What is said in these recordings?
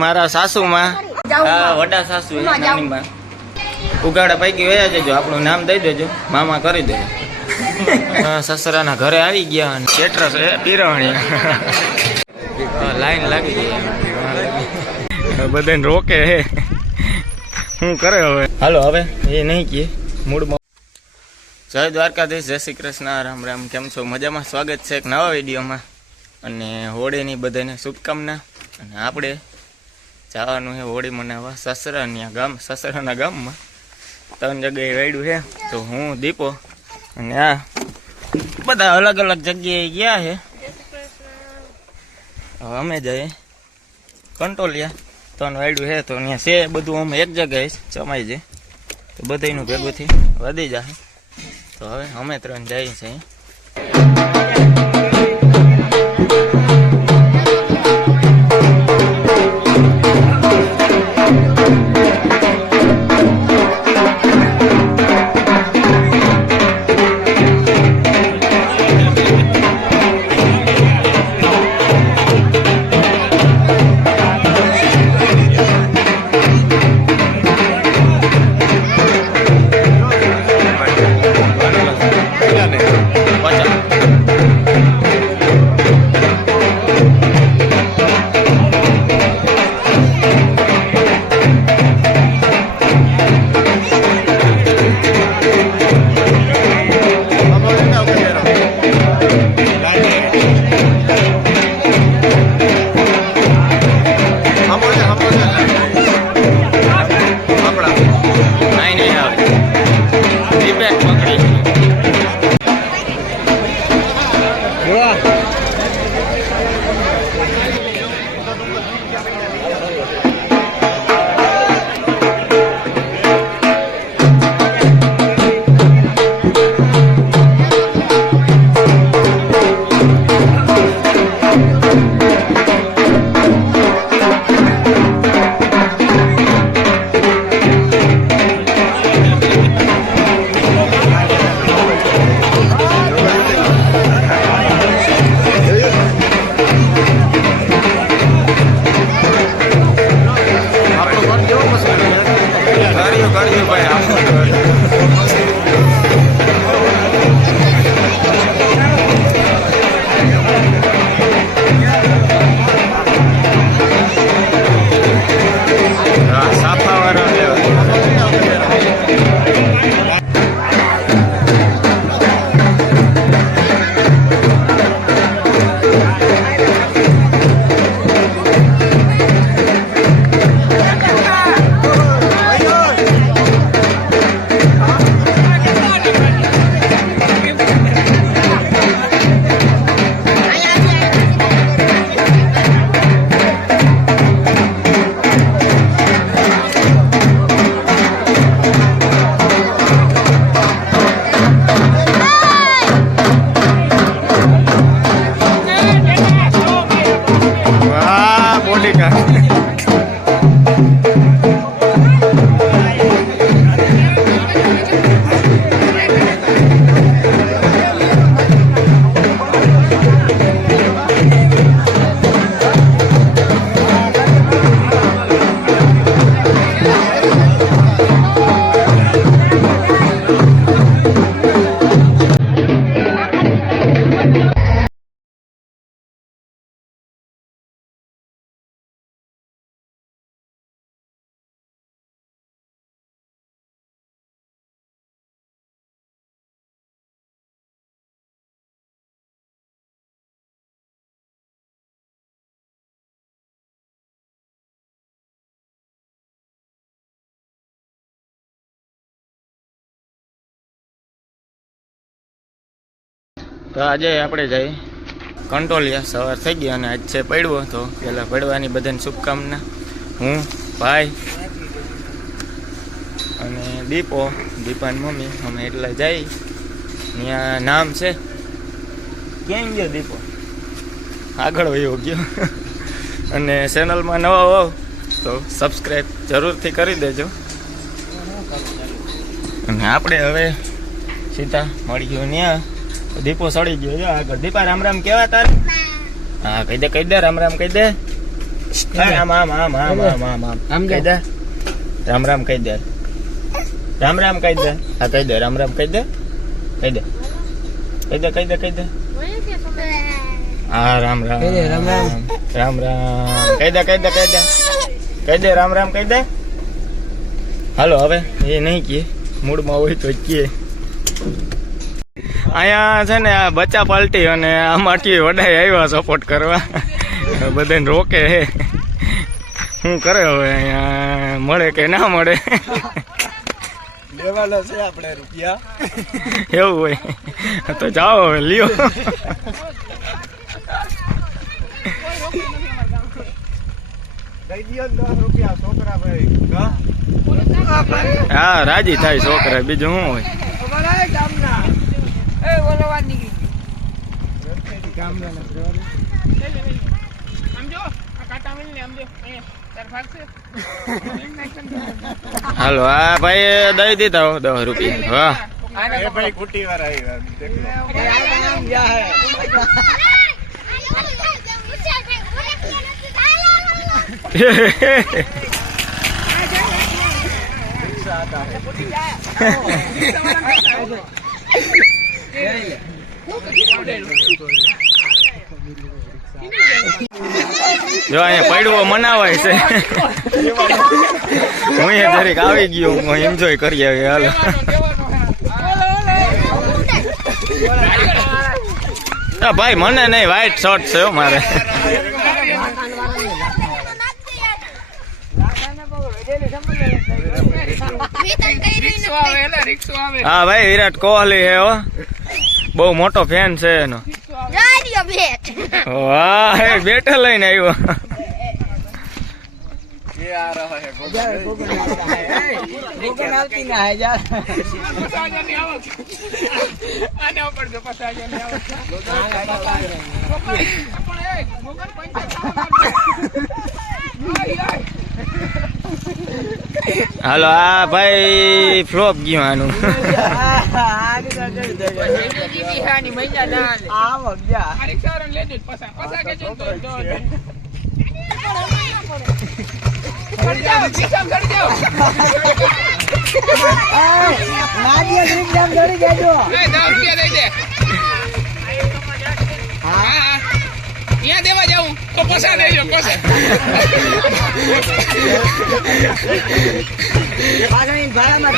મારા સાસુમાં વડા સાસુ નાનીમાં ઉગાડા પૈકી વયા જજો, આપણું નામ દઈ દેજો, મામા કરી દેજો. સસરાના ઘરે આવી ગયા અને કેટરસ પીરવણી લાઈન લાગી ગઈ, બધાને રોકે હે, શું કરે હવે? હાલો હવે એ નહીં કીએ મૂડમાં. જય દ્વારકાધીશ, જય શ્રી કૃષ્ણ, રામ રામ. કેમ છો? મજામાં? સ્વાગત છે એક નવા વિડીયોમાં. અને હોળીની બધાને શુભકામના. અને આપણે જવાનું છે હોળી મનાવવા સસરાના ગામમાં. 3 જગ્યાએ વાડ્યું છે, તો હું દીપો અને આ બધા અલગ અલગ જગ્યાએ ગયા છે. હવે અમે જઈએ કંટોલિયા. 3 વાડ્યું છે તો અહીંયા છે બધું, અમે એક જગ્યાએ જમાઈ જાય તો બધાનું ભેગુંથી વધી જાય. તો હવે અમે 3 જઈએ છીએ. તો આજે આપણે જઈએ કંટોલિયા. સવાર થઈ ગઈ અને આજ છે પડવો, તો પહેલાં પડવાની બધાને શુભકામના. હું ભાઈ અને દીપાની મમ્મી અમે એટલે જઈ ત્યાં નામ છે ક્યાં ગયો દીપો આગળ વયો ગયો અને ચેનલમાં નવા હોવ તો સબસ્ક્રાઈબ જરૂરથી કરી દેજો અને આપણે હવે સીધા મળી ગયો ત્યાં દીપો સડી ગયો જો આગળ દીપા રામ રામ કેવા તારે હા કહી દે રામ રામ કહી દે આમ કહી દે રામ રામ કહી દે રામ રામ કહી દે હા કહી દે રામ રામ કહી દે કહી દે હા રામ રામ રામ કહી દે રામ રામ કહી દે હાલો હવે એ નહીં કહે મૂડમાં હોય તો કહે અહીંયા છે ને આ બચ્ચા પાલટી અને આમાંથી વડાઈ આવ્યા સપોર્ટ કરવા બધાને રોકે હે શું કરે હવે અહીંયા મળે કે ના મળે લેવાના છે આપણે રૂપિયા એવું હોય તો જાઓ હવે લ્યો હા રાજી થાય છોકરા બીજું શું હોય હાલો હા ભાઈ દઈ દીધા 10 રૂપિયા વાહ ભાઈ કુટી વાર જો અહીંયા પડવો મનાવાય છે હું જરીક આવી ગયો હું એન્જોય કરી આવી હાલો ભાઈ મને નહીં વ્હાઈટ શર્ટ છે મારે હા ભાઈ વિરાટ કોહલી હે હો બહુ મોટો ફેન છે એનો વાહ બેટ લઈને આવ્યો હાલો આ ભાઈ ફ્લોપ ગયું આનું દેવા જાઉં તો પસા દેજો પસા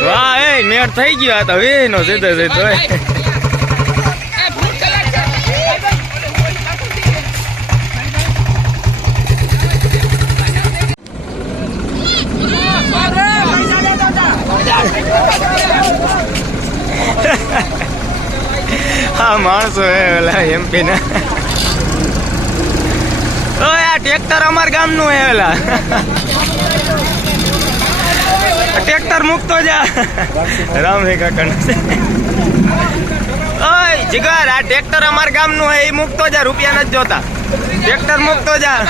વાહ એ મેળ થઈ ગયો તો નો સીધો સીધો હા માણસો હે ઓલા એમપી ના આ ટ્રેક્ટર અમાર ગામ નું હે ઓલા ટ્રેક્ટર મૂકતો જા રામજી કાકા ઓય જીગર આ ટ્રેક્ટર અમાર ગામ નું હે એ મૂકતો જા રૂપિયા નથી જોતા ટ્રેક્ટર મૂકતો જા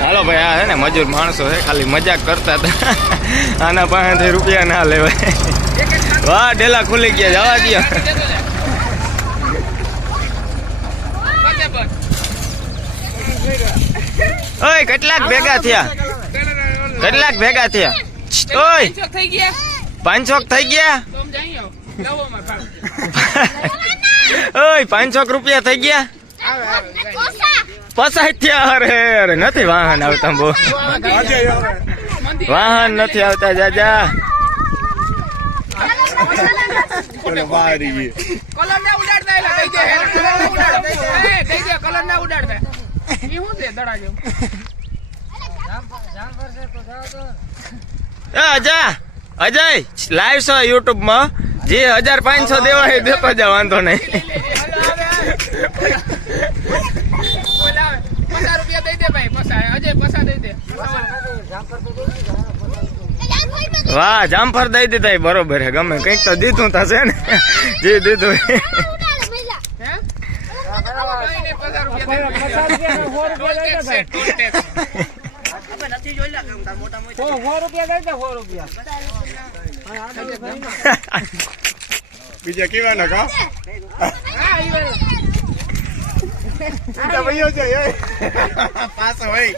હાલો ભાઈ આ છે ને મજૂર માણસો છે ખાલી મજાક કરતા હતા આના પાસેથી રૂપિયા ના લેવાય વાહ ડેલા ખુલી ગયા જવા દો ઓય કેટલાક ભેગા થયા ઓય 500 થઈ ગયા ઓય 500 રૂપિયા થઈ ગયા પસાઈ થયા અરે નથી વાહન આવતા બહુ વાહન નથી આવતા જાજા અજય લાઈવ છો યુટ્યુબ માં જે 1500 દેવા એ દેતો જા, વાંધો નહીં. બોલાવે 50 રૂપિયા દઈ દે ભાઈ. પસા અજય પસા દઈ દે. વાહ, જામફળ દઈ દીધા એ બરોબર છે. ગમે કંઈક તો દીધું થશે ને, જે દીધું એ. હે? કઈ નહીં, 50 રૂપિયા દઈ દે. Toll tax. બીજા કેવાના કા હા, ઈ વાળો. બીજા ભાઈઓ છે એ પાછો ભાઈ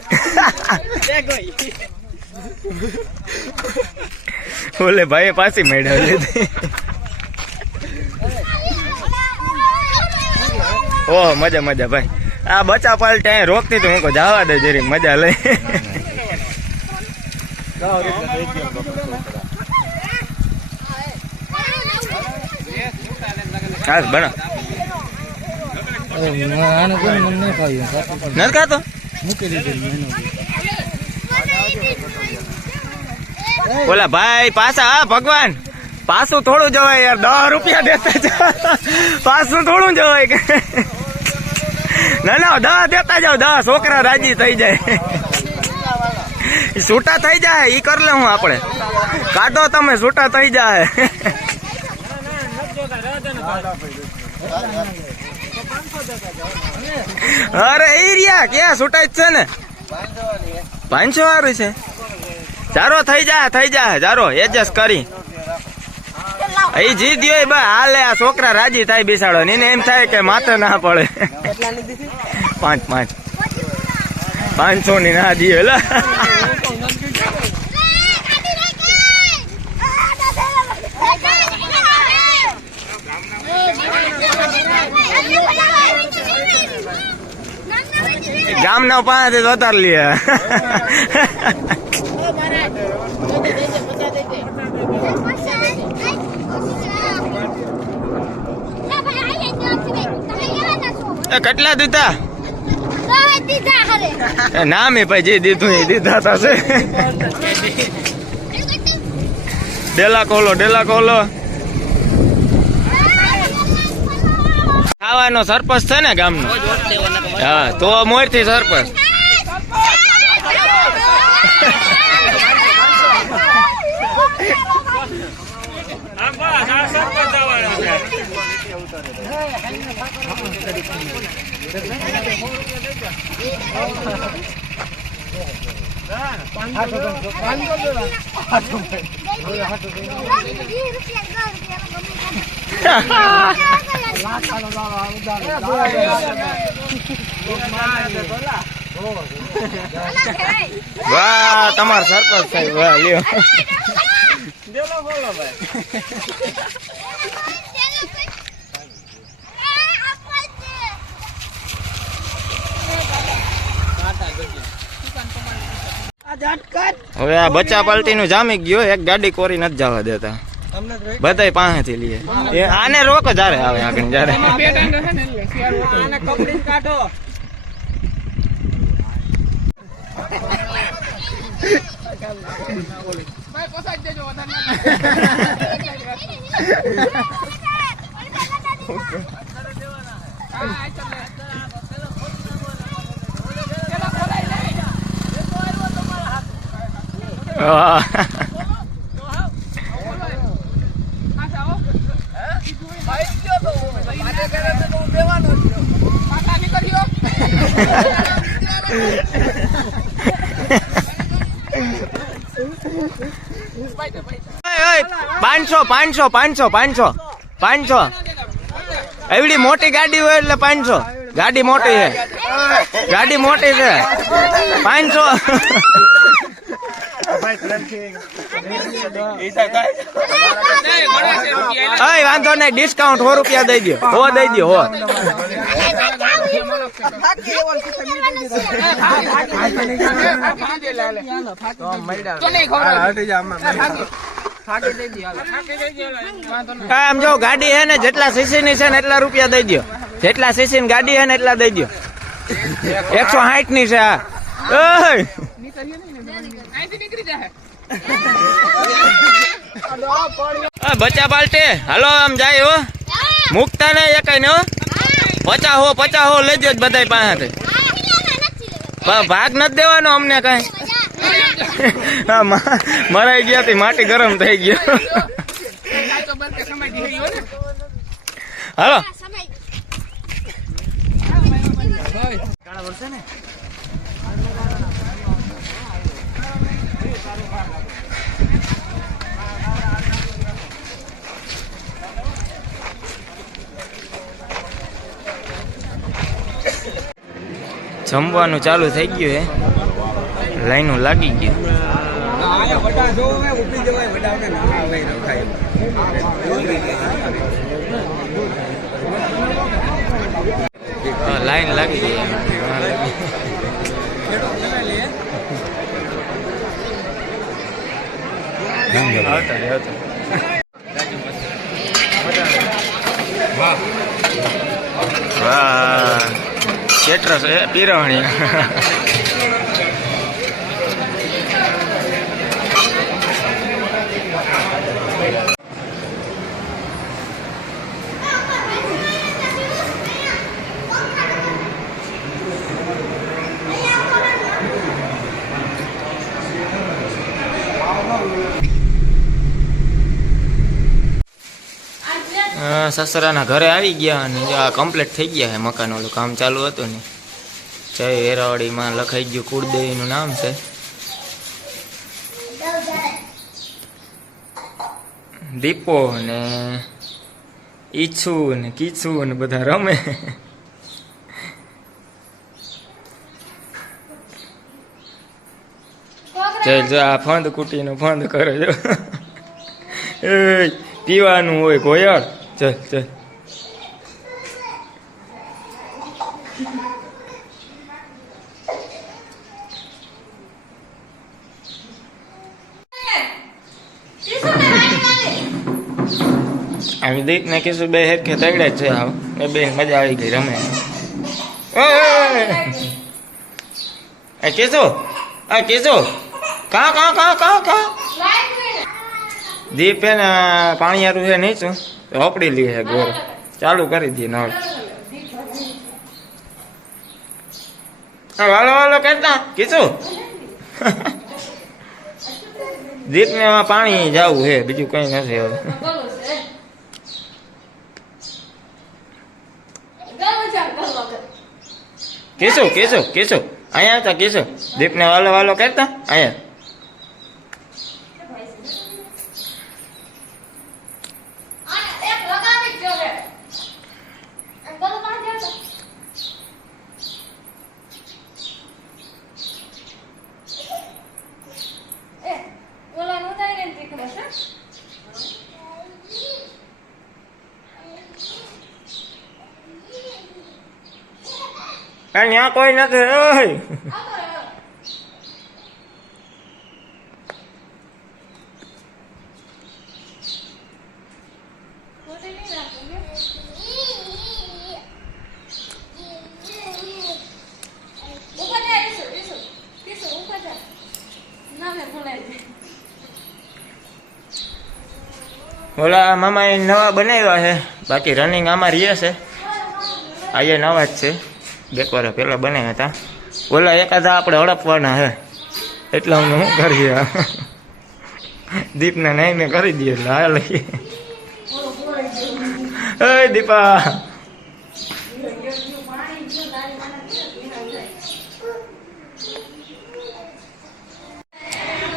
ઓલે ભાઈ પાછી મેળવી લીધી. ઓહ, મજા મજા ભાઈ. આ બચા પાલટી અહીં રોકતી તો હું કહું જવા દે જરી, મજા લઈ. ખાસ બનો નથી ખાતો. બોલા ભાઈ પાછા, હા ભગવાન પાછું થોડું જવાય યાર. 10 રૂપિયા દેતા જાવ, પાછું થોડું જવાય કે ના ના 10 દેતા જાવ. 10 છોકરા રાજી થઈ જાય, છૂટા થઈ જાય. ઈ કર લે હું આપણે કાઢો, તમે છૂટા થઈ જાય. અરે ઈ રહ્યા ક્યાં છૂટા જ છે ને. 500 વાળું છે. જારો થઈ જાય જારો એડજસ્ટ કરી. એ જી દ્યો બા હાલે. આ છોકરા રાજી થાય બિસાડો ને, એને એમ થાય કે માથે ના પડે. 5 500 ની ના દીએ લા. ગામ ના 5 વધારે લે. કેટલા દીધા? ના મેં ભાઈ જે દીધું એ દીધા થશે. ડેલા ખોલો ખાવાનો સરપંચ છે ને ગામનો. હા તો મોર થી સરપંચ. વાહ, તમાર સરપંચ સાહેબ વાહ લ્યો. હવે આ બચ્ચા પાલટી નું જામી ગયો. એક ગાડી કોરી નથી જવા દેતા, બધાય પાસેથી લઈએ. આને રોકો જારે આવે આગળ જારે. બે દાંડો છે ને એટલે શિયાળો હતો. આને કપડીને કાઢો. ભાઈ પસા જ દેજો વધારે ના. હા, આ ચાલે. વાહ. પાછા નીકળ્યો. 500 એવડી મોટી ગાડી હોય એટલે 500. ગાડી મોટી છે, ગાડી મોટી છે. 500. વાંધો નહીં, ડિસ્કાઉન્ટ 100 રૂપિયા દઈ દો. દઈ દો. આમ જો ગાડી હે ને જેટલા સીસી ની છે ને એટલા રૂપિયા દઈ દો. જેટલા સીસી ની ગાડી હે ને એટલા દઈ દો. 160 ની છે. નીકળી જાય. બચ્ચા બાલટે હાલો આમ જાય હો મૂકતા ને એકાઈ ને હો 50 હો લેજો બધા પાસે ભાગ નથી દેવાનો અમને કઈ હા મરાઈ ગયા તી માટી ગરમ થઈ ગયો હાલો જમવાનું ચાલુ થઈ ગયું હે લાઈનો લાગી ગઈ લાઈન લાગી ગઈ વાહ કેટરસ પીરવણી સસરાના ઘરે આવી ગયા અને આ કમ્પ્લીટ થઈ ગયા છે મકાન ઓલું કામ ચાલુ હતું ને જય વેરાવળીમાં લખાઈ ગયું કુળદેવીનું નામ છે દીપો ને ઈચ્છુ ને કીચુ ને બધા રમે ચલ જો આ ફંદ કુટીનો ફંદ કરે જો એ પીવાનું હોય ગોયળ ચલ ચલ આવી દીક ને કીધું બે હેરખે તગડે જ છે આવ એ બે મજા આવી ગઈ રમે એ કીધું કા કા કા કા કા દીપ હે ને પાણીયારું છે નહીં શું હોપડી લે છે ગોર ચાલુ કરી દઈએ નળ વાલો વાલો કરતા કીધું દીપ ને એમાં પાણી જવું છે બીજું કઈ નથી હવે કેશો અહીંયા હતા કેશો દીપ ને વાલો વાલો કરતા અહીંયા ત્યાં કોઈ નથી ઓલા મામા એ નવા બનાવ્યા છે બાકી રનિંગ આમાં રહીએ છે આ નવા જ છે બે વાર પેલા બનાવ્યા હતા ઓલા એકાદા આપણે હડપવાના હે એટલે અમને શું કરીએ દીપને નહીં મેં કરી દઈએ એટલે હા લઈએ એ દીપા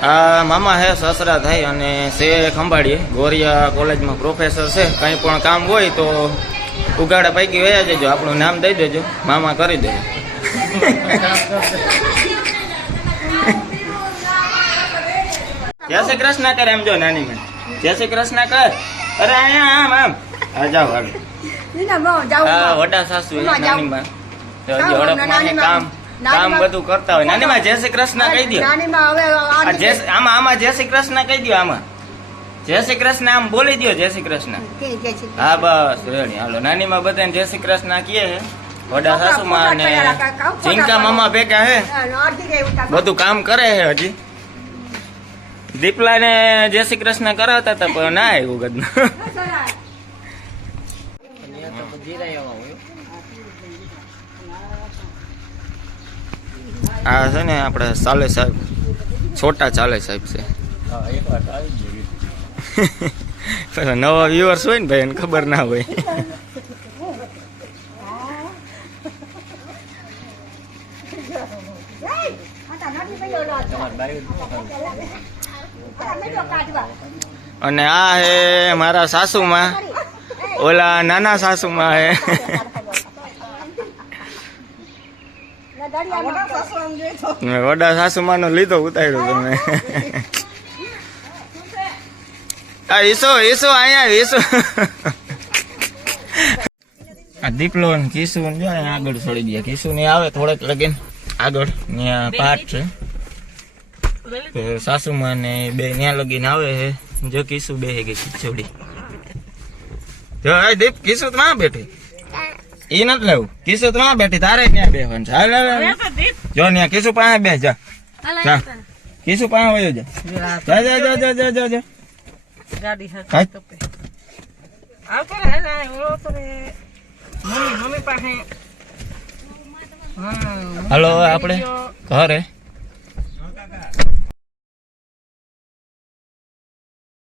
આ મામા હે સસરા થાય અને સે ખંભાળીએ ગોરિયા કોલેજમાં પ્રોફેસર છે કંઈ પણ કામ હોય તો ઉગાડા પૈકી વયા જજો આપણું નામ દઈ દેજો મામા કરી દે જય શ્રી કૃષ્ણ કર એમ જો નાની બેન જય શ્રી કૃષ્ણ કર અરે અહીંયા આમ આમ આ જાઓ હા વડા સાસુ નાની માં કામ બધું કરતા હોય નાની માં જય શ્રી કૃષ્ણ કહી દો આમાં જય શ્રી કૃષ્ણ કહી દો આમાં જય શ્રી કૃષ્ણ આમ બોલી દો જય શ્રી કૃષ્ણ હા બસ રેડી હાલો નાની માં બધાને જય શ્રી કૃષ્ણ કીએ હે વડા સાસુ માં ને ઝીંકા મામા ભેગા હે બધું કામ કરે હે હજી દીપલાને જય શ્રી કૃષ્ણ કરાવતા હતા પણ ના આવ્યું ગદનું. આ છે ને આપણે ચાલે સાહેબ, છોટા ચાલે સાહેબ છે. પેલા નવા વ્યુઅર્સ હોય ને ભાઈ એને ખબર ના હોય. અને આ હે મારા સાસુમાં, ઓલા નાના સાસુમાં હે. વડા સાસુમાં નો લીધો ઉતાર્યો તમે. આ ઈસો ઈસો અહીંયા ઈસો. આ દીપલો ને કિસુ ને આગળ છોડી દે. કિસુ ને આવે થોડેક લગીન આગળ ત્યાં પાઠ છે. સાસુમાં ને બે ન્યા લગીને આવે છે. જો કિસુ બે ગઈ ખીચડી. જો દીપ કિસુ તો માં બેઠી. ઈ નથી લેવું. કિસુ તો માં બેઠી, તારે ક્યાં બેહવાનું છે? હાલ જો ન્યા કિસુ પાસે બે જા. જા કિસુ પાસે વયો જા. જા જા જા જા જા જા જા. ગાડી હાય. આવતો રહે ને ઓલો તો મમ્મી પાસે. હાલો હવે આપણે ઘરે